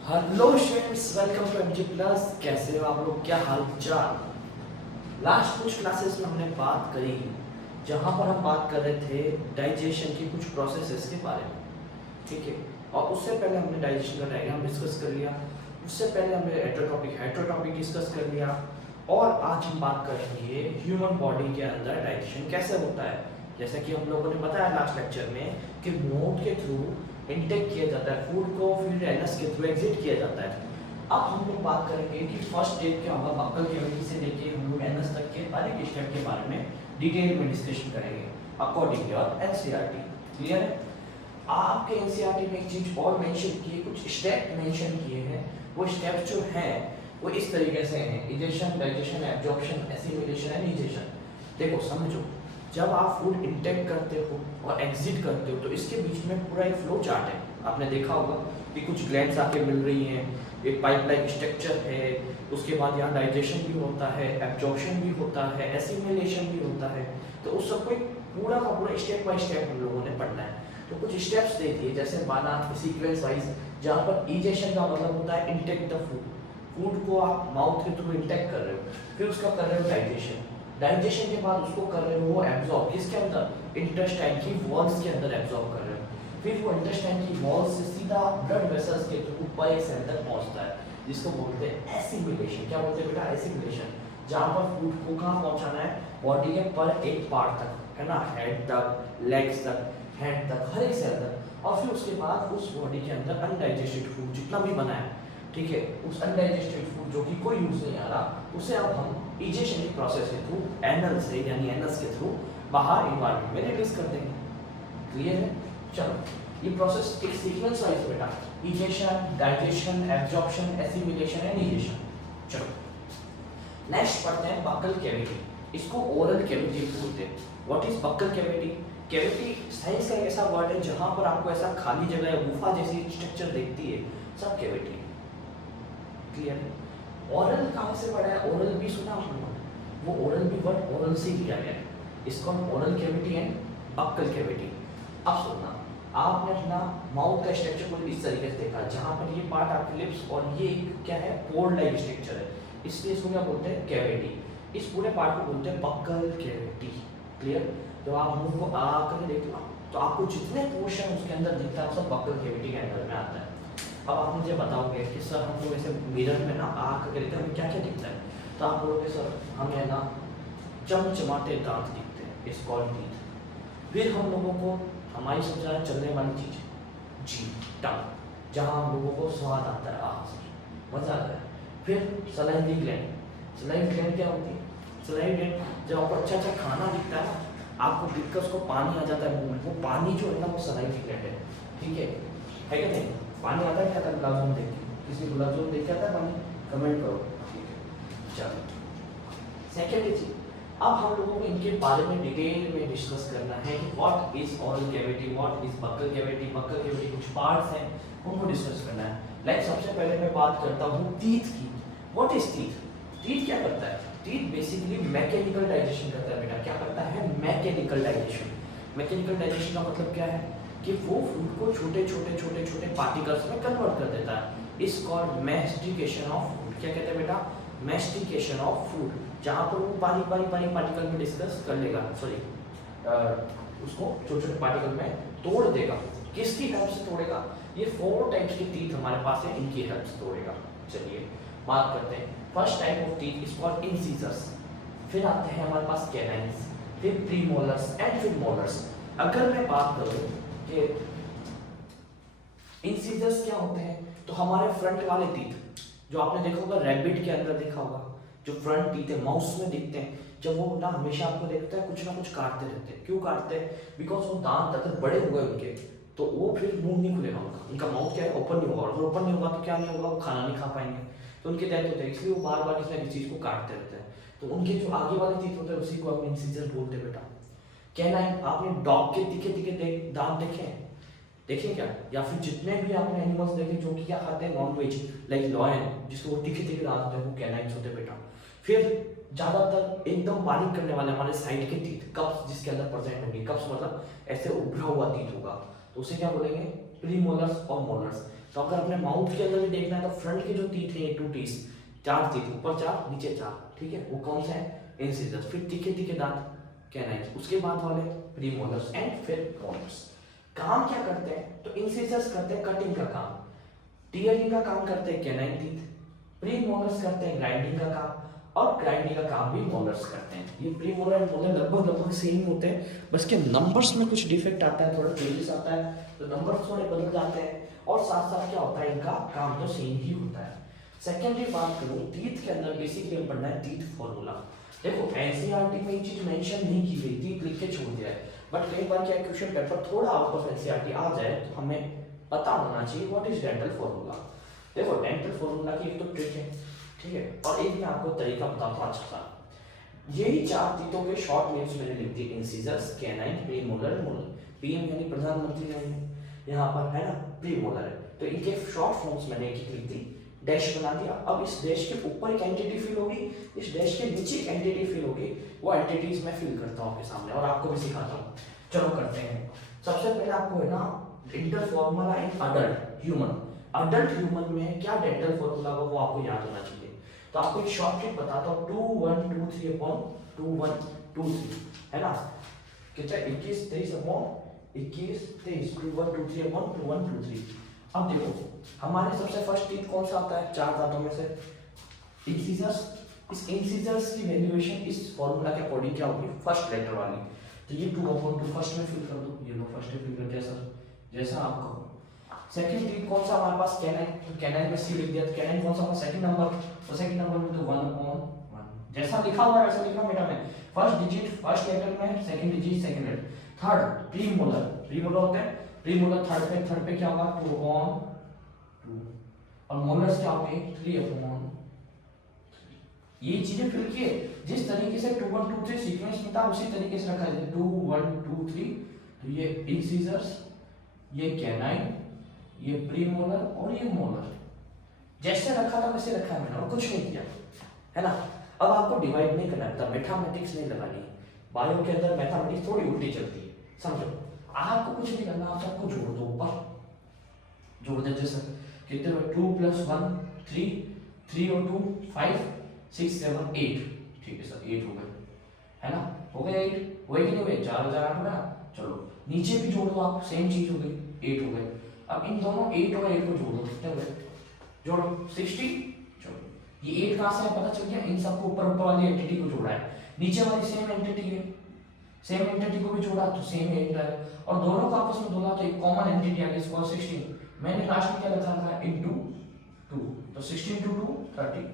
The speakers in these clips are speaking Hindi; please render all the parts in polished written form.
Hello students, welcome to MG plus. कैसे हो आप लोग? क्या हाल चाल? लास्ट कुछ क्लासेस में हमने बात करी, जहाँ पर हम बात कर रहे थे डाइजेशन की कुछ प्रोसेसेस के बारे में। ठीक है, और उससे पहले हमने डाइजेशन का डायग्राम डिस्कस कर लिया। उससे पहले हमने हेटरोटॉपिक डिस्कस कर लिया। और आज हम बात करेंगे ह्यूमन बॉडी के अंदर डाइजेशन कैसे होता है। जैसा कि हम लोगों ने बताया लास्ट लेक्चर में कि माउथ के थ्रू इनटेक किया जाता है फूड को, फिर एनस के थ्रू एग्जिट किया जाता है। अब हम लोग बात करेंगे कि फर्स्ट स्टेप क्या होगा, बक्कल कैविटी से लेके हम लोग एनस तक के हर एक स्टेप के बारे में डिटेल में डिस्कशन करेंगे अकॉर्डिंग योर एनसीईआरटी। क्लियर है? आपके एनसीईआरटी में एक चीज और मेंशन की है, कुछ स्टेप मेंशन किए हैं। वो स्टेप जो हैं वो इस तरीके से हैं: egestion, digestion, absorption, assimilation and egestion. देखो समझो, जब आप फूड इंटेक करते हो और एग्जिट करते हो तो इसके बीच में पूरा एक फ्लो चार्ट है। आपने देखा होगा कि कुछ ग्लैंड्स आके मिल रही हैं, एक पाइपलाइन स्ट्रक्चर है, उसके बाद यहाँ डाइजेशन भी होता है, एब्जॉर्प्शन भी होता है, एसिमिलेशन भी होता है। तो उस सबको एक पूरा का पूरा स्टेप बाय स्टेप हम लोगों ने पढ़ना है। तो कुछ स्टेप्स देखिए, जैसे माना सीक्वेंस वाइज, जहाँ पर इजेशन का मतलब होता है इंटेक द फूड। फूड को आप माउथ के थ्रू इंटेक कर रहे हो, फिर उसका कर रहे हो डाइजेशन। डाइजेशन के बाद उसको कर रहे हो वो एब्जॉर्ब, किसके अंदर? इंटेस्टाइन की वॉल्स के अंदर एब्जॉर्ब कर रहे हो। फिर वो इंटेस्टाइन की वॉल्स से सीधा ब्लड वेसल्स के थ्रू ऊपर एक सेल तक पहुंचता है, जिसको बोलते हैं एसिमिलेशन। क्या बोलते हैं बेटा? एसिमिलेशन। जहाँ पर फूड को कहाँ पहुंचाना है? बॉडी के पर एक पार्ट तक, है ना, हेड तक, लेग्स तक, हेड तक, हर एक सेल तक। और फिर उसके बाद उस बॉडी के अंदर अनडाइजेस्टेड फूड जितना भी बना है, ठीक है, उस अनडाइजेस्टेड फूड जो कि कोई यूज नहीं आ रहा, उसे अब हम इजेशन की प्रोसेस के थ्रू एनल से यानी एनस के थ्रू बाहर एनवायरनमेंट में रिलीज कर देंगे। क्लियर है? चलो, ये प्रोसेस एक सीक्वेंस वाइज बेटा: egestion, digestion, absorption, assimilation and egestion. चलो नेक्स्ट पढ़ते हैं बक्कल कैविटी। इसको ओरल कैविटी बोलते हैं। What is buccal cavity? Cavity science का एक ऐसा वर्ड है जहां पर आपको ऐसा खाली जगह या गुफा जैसी स्ट्रक्चर दिखती है, सब कैविटी। क्लियर है? ओरल कहाँ से पढ़ा है? ओरल भी सुना आपने? वो ओरल भी वर्ड ओरल से लिया गया है। इसको हम oral cavity and buccal cavity. अब सुनना, आपने अपना माउथ का स्ट्रक्चर को इस तरीके से देखा, जहाँ पर ये पार्ट आपके लिप्स और ये क्या है, पोर लाइक स्ट्रक्चर है, इसलिए इसको क्या बोलते हैं? कैविटी। इस पूरे पार्ट को बोलते हैं बक्कल कैविटी। क्लियर? जब आप मुंह को आ करके देखते हो तो आपको जितने पोर्शन उसके अंदर दिखता है सब बक्कल कैविटी के अंदर में आता है। अब आप मुझे बताओगे कि सर हम लोग ऐसे मिरर में ना आँख करके देखते हैं, हमें क्या क्या दिखता है? तो आप बोलोगे सर हमें ना चमचमाते दांत दिखते हैं, इस कॉल टीथ। फिर हम लोगों को हमारी सबसे ज़्यादा चलने वाली चीज़ जीभ, टंग, जहाँ हम लोगों को स्वाद आता है, आह सर मज़ा आता है। फिर सलाइवरी ग्लैंड। सलाइवरी ग्लैंड क्या होती है? सलाइवरी ग्लैंड जब आपको अच्छा अच्छा खाना दिखता है ना, आपको दिख कर उसको पानी आ जाता है मुंह में, वो पानी जो है ना वो सलाइवरी ग्लैंड है। ठीक है क्या नहीं? पानी आता है क्या था गुलाब जामुन देख के? किसी गुलाब जामुन देख के आता है पानी? कमेंट करो। ठीक है, चलो सेकेंड चीज, अब हम लोगों को इनके बारे में डिटेल में डिस्कस करना है कि what is oral cavity, what is buccal cavity. Buccal cavity कुछ पार्ट्स हैं, उनको डिस्कस करना है। लाइक सबसे पहले मैं बात करता हूँ टीथ की। What is teeth? टीथ क्या करता है? टीथ बेसिकली मैकेनिकल डाइजेशन करता है बेटा। क्या करता है? Mechanical digestion. मैकेनिकल डाइजेशन का मतलब क्या है? कि वो फूड को छोटे छोटे छोटे छोटे पार्टिकल्स में कन्वर्ट कर देता है। इस कॉल्ड मैस्टिकेशन ऑफ फूड। क्या कहते हैं बेटा? Mastication of food. जहाँ पर वो बारीक बारीक बारीक पार्टिकल में डिस्कस कर लेगा, सॉरी उसको छोटे छोटे पार्टिकल में तोड़ देगा। किसकी हेल्प से तोड़ेगा? ये 4 टाइप्स की टीथ हमारे पास है, इनकी हेल्प से तोड़ेगा। चलिए बात करते हैं। First type of teeth is called incisors. फिर आते हैं हमारे पास कैनाइन्स, फिर प्रीमोलर्स एंड फिर मोलर्स। अगर मैं बात करूं कि इंसिजर्स क्या होते हैं, तो हमारे फ्रंट वाले टीथ, जो आपने देखा होगा रैबिट के अंदर देखा होगा, जो फ्रंट टीथ है माउस में दिखते हैं, जब वो ना हमेशा आपको देखता है कुछ ना कुछ काटते रहते हैं। क्यों काटते हैं? बिकॉज वो दांत अगर बड़े हो गए उनके, तो वो फिर मुंह नहीं खुलेगा उनका माउथ क्या है, ओपन नहीं होगा। और ओपन नहीं होगा तो क्या नहीं होगा, वो खाना नहीं खा पाएंगे, तो उनकी डेथ होती है। इसलिए वो बार बार किसी ना किसी चीज को काटते रहते हैं। तो उनके जो आगे वाले टीथ होते हैं उसी को हम इंसिजर बोलते हैं बेटा। कैनाइन, आपने डॉग के तीखे तीखे दांत देखे हैं? देखे क्या? या फिर जितने भी आपने एनिमल्स देखे जो कि क्या खाते हैं, नॉन वेज, लाइक लॉयन, जिसको तीखे तीखे दांत होते हैं, वो कैनाइन्स होते हैं बेटा। फिर ज्यादातर एकदम बारीक करने वाले हमारे साइड के टीथ, कप्स जिसके अंदर प्रेजेंट होंगे, कप्स मतलब ऐसे उभरा हुआ टीथ होगा, तो उसे क्या बोलेंगे? प्रीमोलर्स और मोलर्स। तो अगर अपने माउथ के अंदर भी देखना है तो फ्रंट के जो टीथ है, 2 टीथ, 4 टीथ, ऊपर 4 नीचे 4, ठीक है, वो कौन सा है, इंसिजर्स। फिर तीखे तीखे दांत, कैनाइन्स, उसके बाद वाले प्रीमोलर्स एंड फिर मोलर्स। काम क्या करते हैं, तो इंसिजर्स करते हैं कटिंग का काम, टीयरिंग का काम करते हैं कैनाइन टीथ, प्रीमोलर्स करते हैं ग्राइंडिंग का काम, और ग्राइंडिंग का काम भी मोलर्स करते हैं। ये प्रीमोलर एंड मोलर लगभग सेम होते हैं, बस के नंबर्स में कुछ डिफेक्ट आता है, थोड़ा चेंजेस आता है, तो नंबर्स थोड़े बदल जाते हैं, और साथ साथ क्या होता है, इनका काम तो सेम ही होता है। सेकेंडरी बात करूँ, टीथ के अंदर बेसिकली पढ़ना है टीथ फॉर्मूला। देखो एनसीईआरटी में ये चीज मेंशन नहीं की गई थी, लिख के छोड़ दिया है, बट कई बार क्या क्वेश्चन पेपर थोड़ा आउट ऑफ एनसीईआरटी आ जाए तो हमें पता होना चाहिए व्हाट इज डेंटल फॉर्मूला। देखो डेंटल फॉर्मूला की एक तो ट्रिक है, ठीक है, और एक मैं आपको तरीका बताता हूँ अच्छा सा। यही 4 तीतों के शॉर्ट नेम्स मैंने लिख दिए, incisors, canine, premolar, molar. PM यानी प्रधानमंत्री है, यहाँ पर है ना, प्रीमोलर है, तो इनके शॉर्ट फॉर्म्स मैंने एक लिख दी, डैश बना दिया। अब इस डैश के ऊपर एक एंटिटी फिल होगी, इस डैश के नीचे एक एंटिटी फिल होगी, वो एंटिटीज मैं फिल करता हूँ आपके सामने और आपको भी सिखाता हूँ। चलो करते हैं। सबसे पहले आपको है ना dental formula in adult human, adult human में क्या डेंटल फॉर्मूला होगा वो आपको याद होना चाहिए। तो आपको एक शॉर्टकट बताता हूँ, 2 1 2 3 अपॉन 2 1 2 3, है ना, कितना 21 23 अपॉन 21 23, 2 1 2 3 अपॉन 2 1 2 3। अब देखो हमारे सबसे फर्स्ट टीथ कौन सा आता है 4 दांतों में से, इंसिजर्स। इस इंसिजर्स की वैल्यूएशन इस फॉर्मूला के अकॉर्डिंग क्या होगी, फर्स्ट लेटर वाली, तो ये 2 अपॉन 2 फर्स्ट में फिल कर दो, ये लो फर्स्ट में फिल कर दिया सर, जैसा आप कहो। सेकंड टीथ कौन सा हमारे पास, कैनाइन, तो कैनाइन में सी लिख दिया, तो कैनाइन कौन सा होगा, सेकंड नंबर, तो सेकंड नंबर में तो 1 अपॉन 1, जैसा लिखा हुआ है वैसा लिखना बेटा में, फर्स्ट डिजिट फर्स्ट लेटर में, second digit second letter. Third premolar, premolar होते हैं, प्रीमोलर थर्ड पे क्या होगा 2 अपॉन 2, और मोलर्स क्या होंगे 3 अपॉन 3। ये चीजें फिल किए, जिस तरीके से 2 1 2 3 सीक्वेंस में था उसी तरीके से रखा है, 2 1 2 3, तो ये इंसिजर्स, ये कैनाइन, ये प्रीमोलर और ये मोलर, जैसे रखा था वैसे रखा है मैंने, और कुछ नहीं किया, है ना। अब आपको डिवाइड नहीं करना है, मैथमेटिक्स नहीं लगानी, बायो के अंदर मैथमेटिक्स थोड़ी उल्टी चलती है, समझो। आपको कुछ नहीं करना, आप सबको जोड़ दो, ऊपर जोड़ देते सर, कितने में 2 + 1 3, 3 और 2 5 6 7 8, ठीक है सर 8 हो गए, है ना, हो गए 8, हुए कि नहीं हुए, 4008 हो गया। चलो नीचे भी जोड़ दो आप, सेम चीज हो गई, 8 हो गए। अब इन दोनों 8 और 8 को जोड़ दो, कितने हुए, जोड़ो 60। चलो ये 8 कहाँ से है पता चल गया, इन सबको ऊपर वाली एंटिटी को जोड़ा है, नीचे वाली सेम एंटिटी है, सेम एंटिटी को भी जोड़ा तो सेम 8 है, और दोनों को आपस में जोड़ा तो एक कॉमन एंटिटी आ गई, इसको 16। मैंने लास्ट में क्या लिखा था, इनटू 2, तो 16 × 2 32,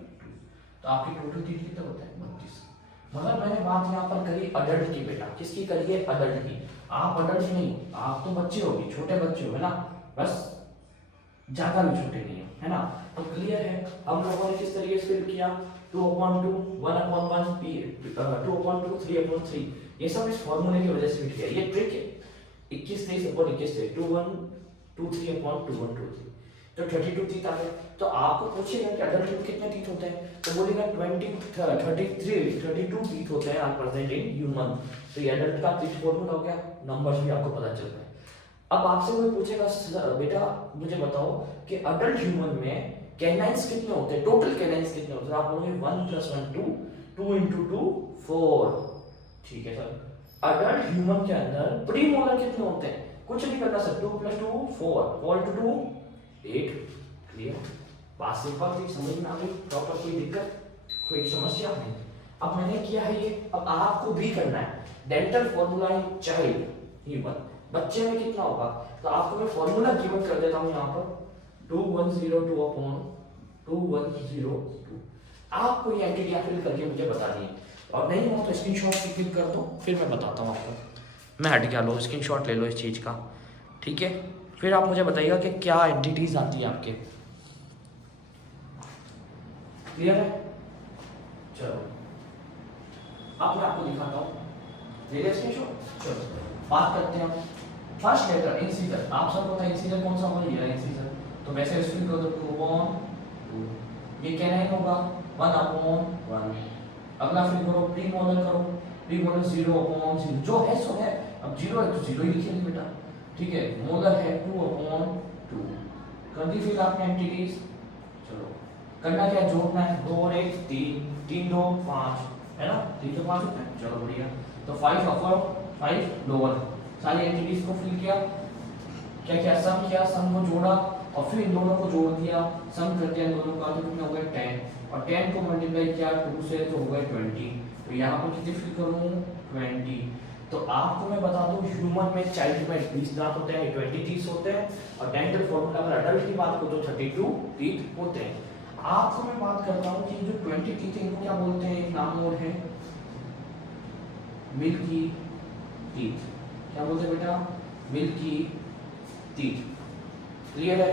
तो आपकी टोटल टीथ कितने होते हैं 32। मगर मैंने बात यहाँ पर करी अडल्ट की बेटा, किसकी करी है, अडल्ट की। आप अडल्ट नहीं, आप तो बच्चे होगी, छोटे बच्चे हो, है ना, बस ज्यादा भी छोटे नहीं है ना। तो क्लियर है, हम लोगों ने किस तरीके से फिल किया, 2 अपॉन 2 1 अपॉन 1 2 अपॉन 2 3 अपॉन 3, ये सब इस फॉर्मूले की वजह से फिल किया। ये ट्रिक है, 21 23 अपॉन 21 23, 2 1 2 3 अपॉन 2 1 2 3, तो 32 टीथ आ गए। तो आपको पूछेगा कि अडल्ट में कितने टीथ होते हैं, तो बोलेगा 32 टीथ होते हैं आर प्रेजेंट इन ह्यूमन। तो ये अडल्ट का टीथ फॉर्मूला हो गया, नंबर्स भी आपको पता चल रहा है। अब आपसे कोई पूछेगा बेटा मुझे बताओ कि अडल्ट ह्यूमन में कैनाइन्स कितने होते हैं, टोटल कैनाइन्स कितने होते हैं, आप बोलोगे 1 + 1 2, 2 × 2 4, ठीक है सर। अडल्ट ह्यूमन के अंदर प्रीमोलर कितने होते हैं, कुछ नहीं करना सर, 2 + 2 4, 4 × 2 8, क्लियर, बात सिंपल थी, समझ में आ गई, प्रॉपर कोई दिक्कत कोई समस्या नहीं। अब मैंने किया है ये, अब आपको भी करना है dental formula in child human, बच्चे में कितना होगा, तो आपको मैं फॉर्मूला गिवन कर देता हूं यहाँ पर 2102 अपॉन 2102। आपको ये एंटिटी फिल करके मुझे बता दी, और नहीं हो तो स्क्रीनशॉट क्लिक कर दो, फिर मैं बताता हूँ आपको। मैं हट गया, लो स्क्रीनशॉट ले लो इस चीज़ का, ठीक है, फिर आप मुझे बताइएगा कि क्या एंटिटीज आती है आपके, क्लियर है। चलो अब मैं आपको दिखाता हूँ, ले लिया स्क्रीनशॉट। चलो बात करते हैं फर्स्ट लेटर इंसिजर, आप सबको पता है इंसिजर कौन सा होगा, ये इंसिजर, तो वैसे फिल कर दो 2 अपॉन 2, ये कैनाइन होगा 1 अपॉन 1। अगला फिल करो प्रीमोलर, करो प्रीमोलर 0 अपॉन 0, जो है सो है, अब 0 है तो 0 ही लिखेंगे बेटा, ठीक है। मोलर है 2 अपॉन 2, कर दी फिर आपने एंटिटीज। चलो करना क्या, जोड़ना है, 2 और 1 3, 3 2 5 है ना, 3 2 5 होता है। चलो बढ़िया, तो 5 अपर 5 लोअर, सारी एंटिटीज को फिल किया, क्या क्या सम किया, सम को जोड़ा और फिर इन दोनों को जोड़ दिया, सम कर दिया इन दोनों का, तो कितना हो गया 10 और 10 को मल्टीप्लाई किया 2 से तो हो गया 20। तो यहाँ पर कितने फिल करूँ 20। तो आपको मैं बता दूं ह्यूमन में चाइल्ड में 20 दांत होते हैं, 20 टीथ होते हैं और डेंटल फॉर्मूला अगर अडल्ट की बात करूं तो 32 टीथ होते हैं। आपको मैं बात करता हूं कि जो 20 टीथ है इनको क्या बोलते हैं, एक नाम और है मिल्की टीथ। क्या बोलते हैं बेटा, मिल्की टीथ। क्लियर है,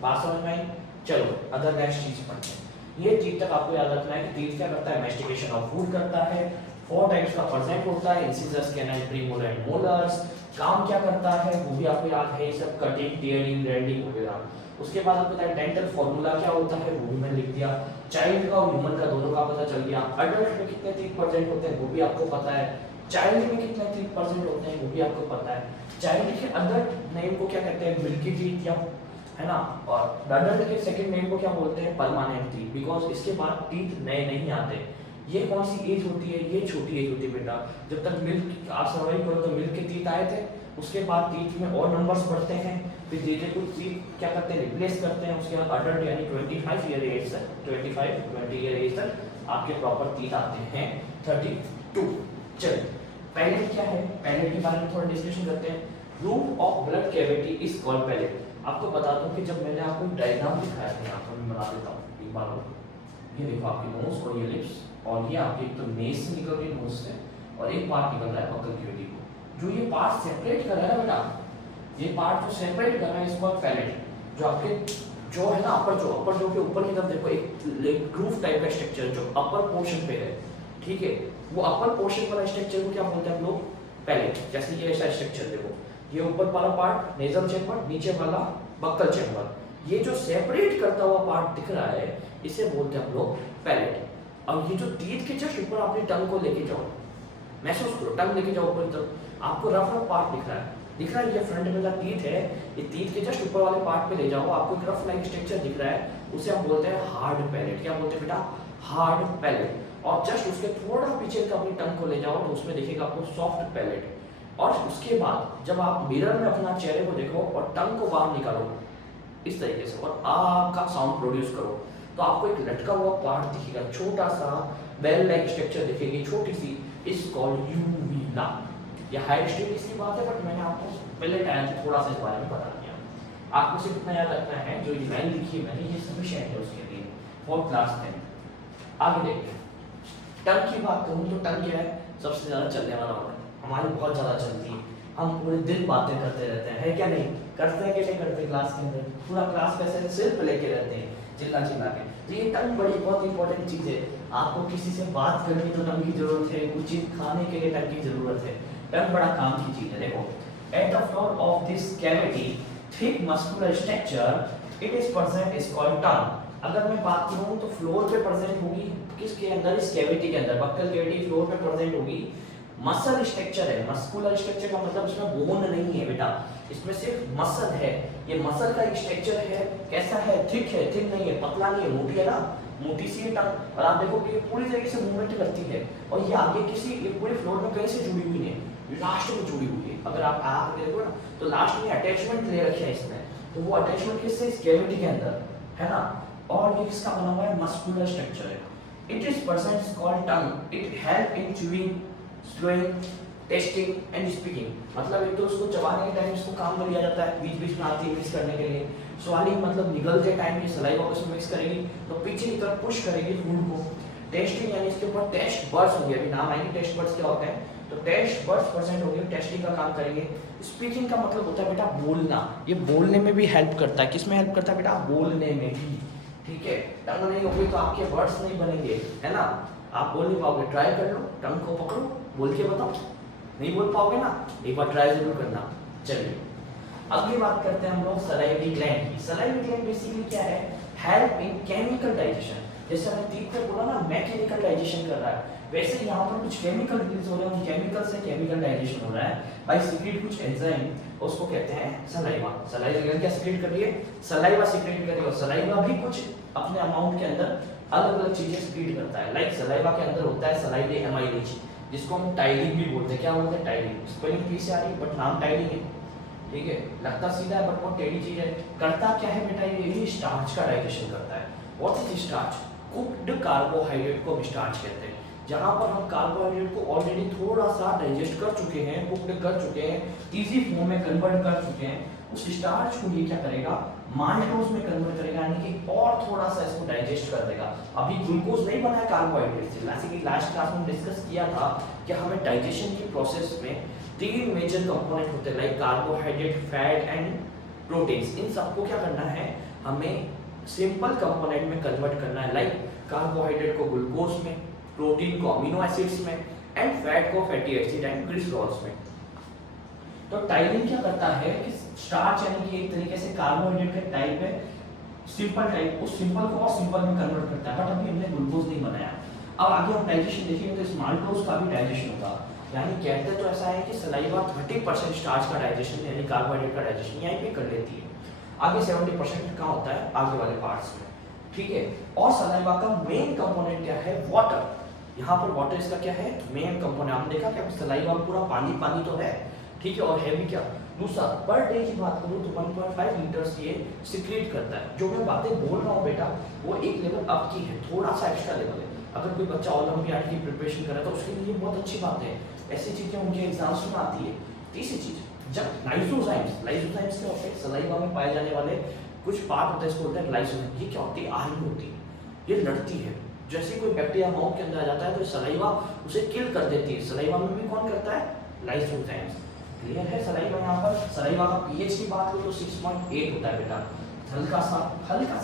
बात समझ में आई। चलो अदर नेक्स्ट चीज पढ़ते हैं। ये चीज तक आपको याद रखना है कि टीथ क्या करता है, मैस्टिकेशन ऑफ फूड करता है, 4 टाइप्स का प्रेजेंट होता है, incisors, canine, premolar and molars. काम क्या करता है वो भी आपको याद है, ये सब कटिंग, टीयरिंग, ग्राइंडिंग वगैरह। उसके बाद आपको पता है डेंटल फॉर्मूला क्या होता है वो भी मैंने लिख दिया, चाइल्ड का और ह्यूमन का दोनों का पता चल गया। अडल्ट में कितने 3% होते हैं वो भी आपको पता है, चाइल्ड में कितने 3% होते हैं वो भी आपको पता है। चाइल्ड के अदर नेम को क्या कहते हैं, मिल्की टीथ या है ना, और अडल्ट के सेकंड नेम को क्या बोलते हैं, परमानेंट टीथ, बिकॉज इसके बाद टीथ नए नहीं आते। ये कौन सी एज होती है, ये छोटी एज होती है बेटा, जब तक मिल्क आप सर्वाइव करो तो मिल्क के टीथ आए थे, उसके बाद टीथ में और नंबर्स बढ़ते हैं, फिर धीरे कुछ टीथ क्या करते हैं रिप्लेस करते हैं, उसके बाद अडल्ट यानी 25 ईयर एज तक 20 ईयर एज तक आपके प्रॉपर टीथ आते हैं 32। चलिए पैलेट क्या है, पैलेट के बारे में थोड़ा डिस्कशन करते हैं। Roof of blood cavity is called palate. आपको बता दूं कि जब मैंने आपको डायग्राम दिखाया था, यहाँ पर मैं बना देता हूँ एक बार, ये देखो आपकी नोज और ये लिप्स और ये आपके एक तो नेज से निकल रही है नोज से और एक पार्ट निकल रहा है बक्कल कैविटी को, जो ये पार्ट सेपरेट कर रहा है ना बेटा, ये पार्ट जो सेपरेट कर रहा है इसको पैलेट, जो आपके जो है ना अपर जो के ऊपर की तरफ देखो एक ग्रूव टाइप का स्ट्रक्चर जो अपर पोर्शन पे है, ठीक है, वो अपर पोर्शन वाला स्ट्रक्चर को क्या बोलते हैं हम लोग, पैलेट। जैसे ये ऐसा स्ट्रक्चर देखो, ये ऊपर वाला पार्ट नेजल चेम्बर, नीचे वाला बक्कल चेम्बर, ये जो सेपरेट करता हुआ पार्ट दिख रहा है इसे बोलते हैं हम लोग पैलेट। और ये जो टीथ के जस्ट ऊपर अपनी टंग को लेके जाओ, महसूस करो, टंग लेके जाओ ऊपर तरफ, आपको रफ पार्ट दिख रहा है, ये फ्रंट में जो टीथ है, ये टीथ के जस्ट ऊपर वाले पार्ट पे ले जाओ, आपको एक रफ लाइक स्ट्रक्चर दिख रहा है, उसे हम बोलते हैं हार्ड पैलेट। क्या बोलते हैं बेटा, हार्ड पैलेट। और जस्ट उसके थोड़ा पीछे का अपनी टंग को ले जाओ तो उसमें दिखेगा आपको सॉफ्ट पैलेट। और उसके बाद जब आप मिरर में अपना चेहरे को देखो और टंग को बाहर निकालो इस तरीके से और आ का साउंड प्रोड्यूस करो, तो आपको एक लटका हुआ पार्ट दिखेगा, छोटा सा बेल लाइक स्ट्रक्चर दिखेगी, छोटी सी, इज कॉल्ड यूविला। ये हायर स्टेज की बात है, बट मैंने आपको पहले टाइम से थोड़ा सा इस बारे में बता दिया। आपको सिर्फ इतना याद रखना है, जो लाइन लिखी है मैंने ये सफिशिएंट है उसके लिए फॉर क्लास 10। आगे देखते हैं, टंग की बात करूँ तो टंग क्या है, सबसे ज़्यादा चलने वाला होता है, हमारी बहुत ज़्यादा चलती है, हम पूरे दिन बातें करते रहते हैं, है क्या नहीं करते हैं, कि नहीं करते, क्लास के अंदर पूरा क्लास कैसे सिर पे लेके रहते हैं चिल्ला चिल्ला के। तो ये टंग बड़ी बहुत इंपॉर्टेंट चीज़ है, आपको किसी से बात करनी तो टंग की जरूरत है, कुछ चीज़ खाने के लिए टंग की जरूरत है, टंग बड़ा काम की चीज़ है। देखो at the floor of this cavity thick muscular structure it is present is called tongue. अगर मैं बात करूँ तो फ्लोर पे प्रेजेंट होगी, किसके अंदर, इस कैविटी के अंदर, बक्कल कैविटी फ्लोर पे प्रेजेंट होगी। मसल स्ट्रक्चर है, मस्कुलर स्ट्रक्चर का मतलब इसमें बोन नहीं है बेटा, इसमें सिर्फ मसल है। ये मसल का एक स्ट्रक्चर है, कैसा है, थिक है, थिक नहीं है, पतला नहीं है, मोटी है ना, मोटी सी है टंग। और आप देखो कि ये पूरी तरीके से मूवमेंट करती है और ये आगे किसी, ये पूरे फ्लोर में कहीं से जुड़ी हुई नहीं, लास्ट में जुड़ी हुई है। अगर आप आगे देखो ना तो लास्ट में अटैचमेंट ले रखे है इसमें, तो वो अटैचमेंट किससे, इस कैविटी के अंदर है ना। और ये किसका बना हुआ है, मस्कुलर स्ट्रक्चर है। It is person called tongue, it help in chewing, slowing, testing and speaking. मतलब एक तो उसको चबाने के टाइम इसको काम में लिया जाता है, बीच बीच में आती है मिक्स करने के लिए। स्वालिंग मतलब निगलते टाइम ये सलाइवा को इसमें मिक्स करेगी तो पीछे की तरफ पुश करेगी फूड को। टेस्टिंग यानी इसके ऊपर टेस्ट बर्ड्स होंगे, अभी नाम आएंगे टेस्ट बर्ड्स क्या होते हैं, तो टेस्ट बर्ड्स प्रेजेंट होंगे, टेस्टिंग का काम करेंगे। स्पीकिंग का मतलब होता है बेटा बोलना, ये बोलने में भी हेल्प करता है, किसमें हेल्प करता है बेटा, बोलने में भी, ठीक है। टंग नहीं होगी तो आपके वर्ड्स नहीं बनेंगे, है ना, आप बोल नहीं पाओगे। ट्राई कर लो, टंग को पकड़ो, बोल के बताओ, नहीं बोल पाओगे ना, एक बार ट्राई जरूर करना। चलिए अगली बात करते हैं हम लोग सलाइवरी ग्लैंड की। सलाइवरी ग्लैंड बेसिकली क्या है, हेल्प इन केमिकल डाइजेशन। जैसे हमने टीथ पे बोला ना मैकेनिकल डाइजेशन कर रहा है, वैसे यहाँ पर कुछ केमिकल रिलीज हो रहे हैं, केमिकल से केमिकल डाइजेशन हो रहा है बाय सीक्रेट कुछ एंजाइम, उसको कहते हैं सलाइवा। सलाइवा क्या सीक्रेट कर रही है? सलाइवा सीक्रेट कर रही है। और सलाइवा भी कुछ अपने अमाउंट के अंदर अलग अलग चीजें सीक्रेट करता है। लाइक सलाइवा के अंदर होता है सलाइडे एमाइलेज, जिसको हम टाइलिन भी बोलते हैं। क्या बोलते हैं? टाइलिन। स्पेलिंग पी से आ रही है बट नाम टाइलिन है, ठीक है, लगता सीधा है बट बहुत टेढ़ी चीज है। करता क्या है बेटा? ये स्टार्च का डाइजेशन करता है। What is starch? Cooked carbohydrate को हम स्टार्च कहते हैं। जहां पर हम कार्बोहाइड्रेट को ऑलरेडी थोड़ा सा डाइजेस्ट कर चुके हैं, कुक्ड कर चुके हैं, इजी फॉर्म में कन्वर्ट कर चुके हैं, उस स्टार्च को ये क्या करेगा? माल्टोज में कन्वर्ट करेगा, यानी कि और थोड़ा सा इसको डाइजेस्ट कर देगा। अभी ग्लूकोज नहीं बना है कार्बोहाइड्रेट से। जैसे कि लास्ट क्लास में डिस्कस किया था कि हमें डाइजेशन की प्रोसेस में 3 मेजर कंपोनेंट होते हैं, like carbohydrate, fat and proteins. इन सबको क्या करना है? हमें सिंपल कंपोनेंट में कन्वर्ट करना है। लाइक कार्बोहाइड्रेट को ग्लूकोज में, प्रोटीन को अमीनो एसिड्स में, एंड फैट को फैटी एसिड एंड ग्लिसरॉल्स में। तो टाइलिन क्या करता है कि स्टार्च यानी कि एक तरीके से कार्बोहाइड्रेट का टाइप है, सिंपल टाइप, उस सिंपल को और सिंपल में कन्वर्ट करता है। बट अभी हमने ग्लूकोज नहीं बनाया। अब आगे हम डाइजेशन देखेंगे तो इस माल्टोज का भी डाइजेशन होगा। यानी कहते तो ऐसा है कि सलाइवा 30% स्टार्च का डाइजेशन यानी कार्बोहाइड्रेट का डाइजेशन यहीं पे कर लेती है। आगे 70% कहाँ होता है? आगे वाले पार्ट्स में, ठीक है। और सलाइवा का मेन कंपोनेंट क्या है? वाटर। यहाँ पर वाटर इसका क्या है? Main component. आपने देखा क्या सलाइवा पूरा पानी पानी तो है, ठीक है, और है भी क्या? दूसरा, पर डे की बात करूँ तो 1.5 लीटर्स ये सिक्रेट करता है। जो मैं बातें बोल रहा हूँ बेटा, वो एक लेवल अप की है, थोड़ा सा एक्स्ट्रा लेवल है। अगर कोई बच्चा ओलंपियाड की प्रिपरेशन कर रहा है तो उसके लिए बहुत अच्छी बात है, ऐसी चीजें उनके एग्जाम्स में आती है। तीसरी चीज, जब लाइसोजाइम्स क्या होते हैं? सलाइवा में पाए जाने वाले कुछ पार्ट होते हैं, इसको बोलते हैं लाइसोजाइम। ये क्या होती है? आर्मी होती है, ये लड़ती है। जैसे कोई बैक्टीरिया माउथ के अंदर आ जाता है तो सलाइवा उसे किल कर देती है। सलाइवा में भी कौन करता है? लाइसोजाइम्स। क्लियर है? सलाइवा यहाँ पर, सलाइवा का पीएच की बात करो तो 6.8 होता है बेटा। हल्का सा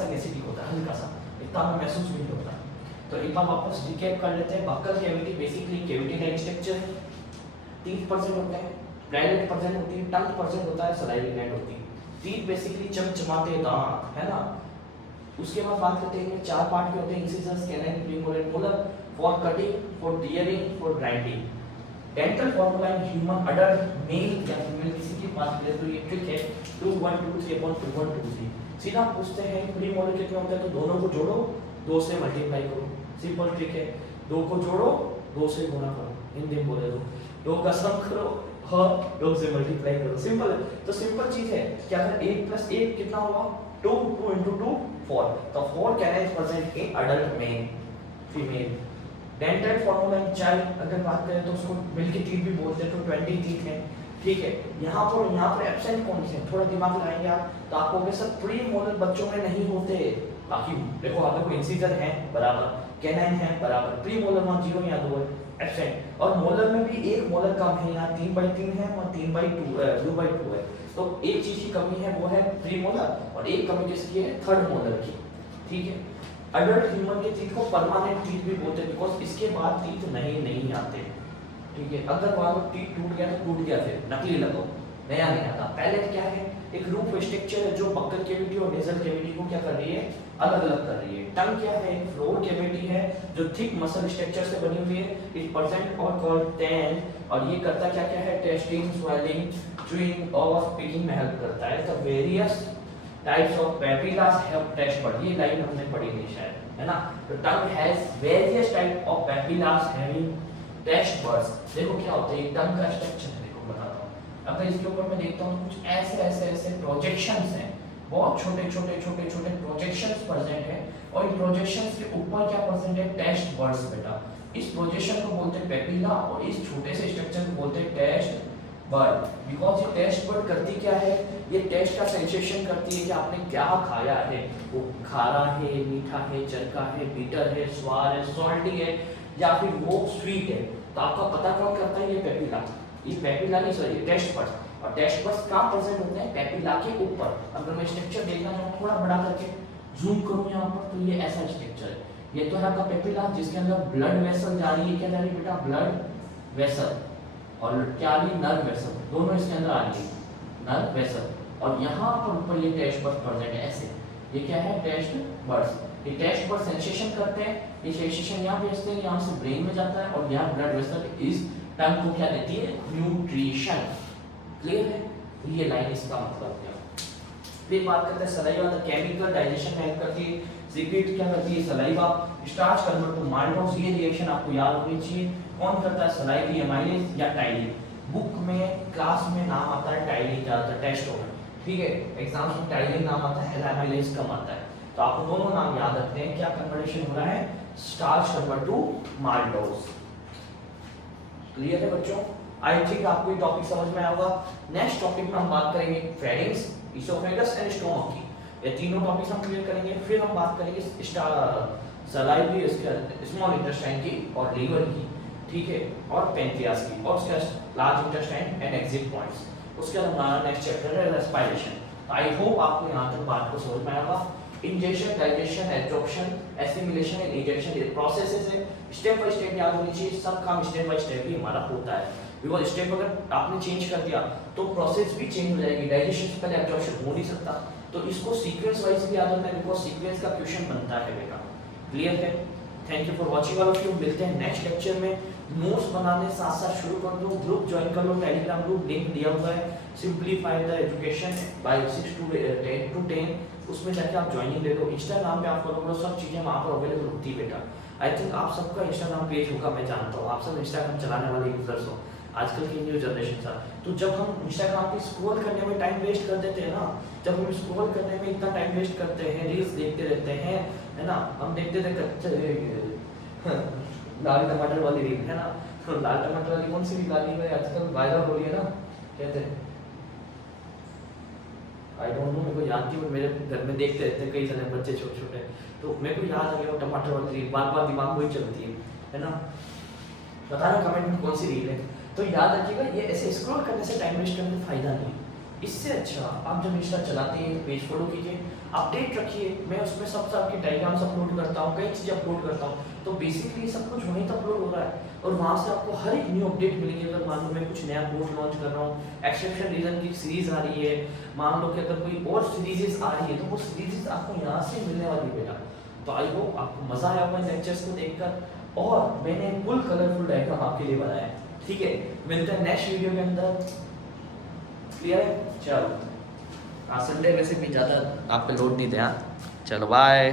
एसिडिक होता है, हल्का सा, इतना में महसूस भी नहीं होता। तो एक बार वापस रिकैप कर लेते हैं। Buccal cavity basically cavity like structure है, 30% होता है, ब्रैकेट परसेंट होती है, टंग परसेंट होता है, सलाइवा ग्लैंड होती है। टीथ बेसिकली चमचमाते दांत, है ना। उसके बाद बात करते हैं 4 पार्ट के होते हैं, incisors, canine, premolar, molar, for cutting, for tearing, for grinding. Dental formula in human adult mail या फीमेल किसी की बात करें तो ये ट्रिक है 2.123/2.23। सीधा पूछते हैं प्रीमोलर कितने होते हैं तो दोनों को जोड़ो, 2 से मल्टीप्लाई करो। सिंपल ट्रिक है, 2 को जोड़ो, 2 से गुणा करो, हिंदी में बोले तो 2 का सम करो और 2 से मल्टीप्लाई करो। सिंपल है। तो सिंपल चीज है कि अगर 1 + 1 कितना होगा? 2, 2 × 2 4। तो 4 canine percent in adult male female. Dental formula in child अगर बात करें तो उसको मिल्की टीथ भी बोलते हैं, तो 20 टीथ है, ठीक है। यहाँ पर एब्सेंट कौन से? थोड़ा दिमाग लगाएंगे आप तो आपको होंगे सर प्री मोलर बच्चों में नहीं होते। बाकी देखो अगर कोई इंसिजर है बराबर, कैनाइन है बराबर, प्री मोलर वहाँ 0 या 2 है एब्सेंट। और मोलर में भी एक मोलर कम है, यहाँ 3/3 है और 2/2 है। तो एक चीज की कमी है वो है प्री मोलर, और एक कमी किसकी है? थर्ड मोलर की, ठीक है। अडल्ट ह्यूमन के टीथ को परमानेंट टीथ भी बोलते हैं बिकॉज इसके बाद टीथ नहीं आते, ठीक है। अगर वहां पर टीथ टूट गया तो टूट गया, फिर नकली लगाओ, नया नहीं आता। पैलेट क्या है? एक रूफ स्ट्रक्चर है जो बक्कल कैविटी और नेजल कैविटी को क्या कर रही है? अलग अलग कर रही है। टंग क्या है? एक फ्लोर कैविटी है जो थिक मसल स्ट्रक्चर से बनी हुई है, इट प्रेजेंट और कॉल्ड टेंज, और ये करता क्या है? टेस्टिंग, स्वेलिंग, च्यूइंग और स्पीकिंग में हेल्प करता है। तो various types of papillae have taste bud, ये लाइन हमने पढ़ी नहीं शायद, है ना। तो tongue has various type of papillae having taste buds. देखो क्या होता है, ये टंग का स्ट्रक्चर है, देखो बताता हूँ। अगर इसके ऊपर मैं देखता हूँ कुछ ऐसे प्रोजेक्शंस हैं, बहुत छोटे प्रोजेक्शंस प्रेजेंट है, और इन प्रोजेक्शंस के ऊपर क्या प्रेजेंट है? टेस्ट बड्स बेटा। इस प्रोजेक्शन को बोलते हैं पेपिला और इस छोटे से स्ट्रक्चर को बोलते हैं टेस्ट बड। बिकॉज ये टेस्ट बड करती क्या है? ये टेस्ट का सेंसेशन करती है कि आपने क्या खाया है, वो खारा है, मीठा है, चरका है, बीटर है, स्वार है, सॉल्टी है, या फिर वो स्वीट है। तो आपका पता कौन करता है? ये पेपिला। ये पेपिला नहीं, सॉरी, टेस्ट बड। और टेस्ट बड्स कहाँ प्रेजेंट होते हैं? पेपिला के ऊपर। अगर मैं स्ट्रक्चर देखना चाहूँ थोड़ा बड़ा करके जूम करूँ यहाँ पर, तो ये ऐसा स्ट्रक्चर है। ये तो है आपका पेपिला जिसके अंदर ब्लड वेसल जा रही है। क्या जा रही है बेटा? Blood vessel. और क्या आ रही है? Nerve vessel. दोनों इसके अंदर आ रही है, नर्व वेसल। और यहाँ पर ऊपर ये टेस्ट बड्स प्रेजेंट है ऐसे। ये क्या है? Taste buds. ये टेस्ट पर सेंसेशन करते हैं, ये सेंसेशन यहाँ भेजते हैं, यहाँ से ब्रेन में जाता है और यहाँ ब्लड वेसल इस टंग को क्या देती है, न्यूट्रिशन। क्लियर है? तो ये लाइन इसका मतलब क्या। फिर बात करते हैं सलाइवा, द केमिकल डाइजेशन में हेल्प करती है, सीक्रेट क्या करती है, saliva starch convert to maltose. ये रिएक्शन आपको याद होनी चाहिए, कौन करता है, सलाइवी एमाइलेज या टाइलिन। बुक में क्लास में नाम आता है टाइलिन ज्यादातर टेस्ट होगा, ठीक है, एग्जाम्स में टाइलिन नाम आता है, एमाइलेज कम आता है। तो आपको दोनों नाम याद रखते हैं, क्या कन्वर्टेशन हो रहा है, starch convert to maltose. Clear है बच्चों? आई थिंक आपको ये टॉपिक समझ में आया होगा। नेक्स्ट टॉपिक में हम बात करेंगे फेरिंग्स, इसोफेगस एंड स्टोमक की, ये तीनों टॉपिक्स हम क्लियर करेंगे। फिर हम बात करेंगे सलाइवरी, इसके स्मॉल इंटेस्टाइन की और लीवर की, ठीक है, और पेनक्रियास की, और उसके large intestine and exit points. उसके बाद हमारा नेक्स्ट चैप्टर है रेस्पिरेशन। आई होप आपको यहाँ तक बात को समझ में आया होगा। Injection, digestion, absorption, assimilation and injection, ये प्रोसेसेस है, स्टेप बाय स्टेप याद होनी चाहिए। सब काम स्टेप बाय स्टेप ही हमारा होता है, बिकॉज स्टेप अगर आपने चेंज कर दिया तो प्रोसेस भी चेंज हो जाएगी। डाइजेशन से पहले एब्जॉर्प्शन हो नहीं सकता, तो इसको सीक्वेंस वाइज भी याद रखना है, बिकॉज सीक्वेंस का क्वेश्चन बनता है बेटा। क्लियर है? Thank you for watching all of you. मिलते हैं नेक्स्ट लेक्चर में। नोट्स बनाने साथ साथ शुरू कर दो, ग्रुप ज्वाइन कर लो, टेलीग्राम ग्रुप लिंक दिया हुआ है, simplify the education by 6 to 10, उसमें जाके आप ज्वाइनिंग ले लो। इंस्टाग्राम पे आप फॉलो करो, सब चीज़ें वहाँ पर अवेलेबल होती है बेटा। आई थिंक आप सबका इंस्टाग्राम पेज होगा, मैं जानता हूँ आप सब इंस्टाग्राम चलाने वाले यूजर्स हो, आजकल की न्यू जनरेशन था। तो जब हम इंस्टाग्राम पे स्क्रॉल करने में टाइम वेस्ट कर देते हैं ना, जब हम स्क्रॉल करने में इतना टाइम वेस्ट करते हैं, रील्स देखते रहते हैं, है ना, हम देखते थे लाल टमाटर वाली रील, है ना, तो लाल टमाटर वाली कौन सी रील आ रही है आजकल वायरल हो रही है ना, कहते हैं आई डोंट नो, मेरे को याद थी, मेरे घर में देखते रहते हैं कई सारे बच्चे छोटे छोटे, तो मेरे को याद आ गया वो टमाटर वाली रील, बार बार दिमाग में ही चलती है ना। बताना कमेंट में कौन सी रील है। तो याद रखिएगा, ये ऐसे स्क्रॉल करने से टाइम वेस्ट करने से फायदा नहीं। इससे अच्छा आप जब इंस्टा चलाते हैं पेज फॉलो कीजिए, अपडेट रखिए। मैं उसमें सबसे आपके डायग्राम्स अपलोड करता हूँ, कई चीज़ें अपलोड करता हूँ, तो बेसिकली सब कुछ वहीं तक अपलोड हो रहा है और वहाँ से आपको हर एक न्यू अपडेट मिलेगी। अगर मान लो मैं कुछ नया कोर्स लॉन्च कर रहा हूँ, एक्सेप्शन रीजन की सीरीज आ रही है, मान लो कि अगर कोई और सीरीजेस आ रही है, तो वो सीरीजेस आपको यहाँ से मिलने वाली बेटा। तो आई होप आपको मज़ा आया होगा लेक्चर्स को देखकर, और मैंने फुल कलरफुल डायग्राम आपके लिए बनाया है, ठीक है। मिलते हैं नेक्स्ट वीडियो के अंदर। क्लियर है? चलो, आज संडे वैसे भी ज़्यादा आप पे लोड नहीं दिया, चलो बाय।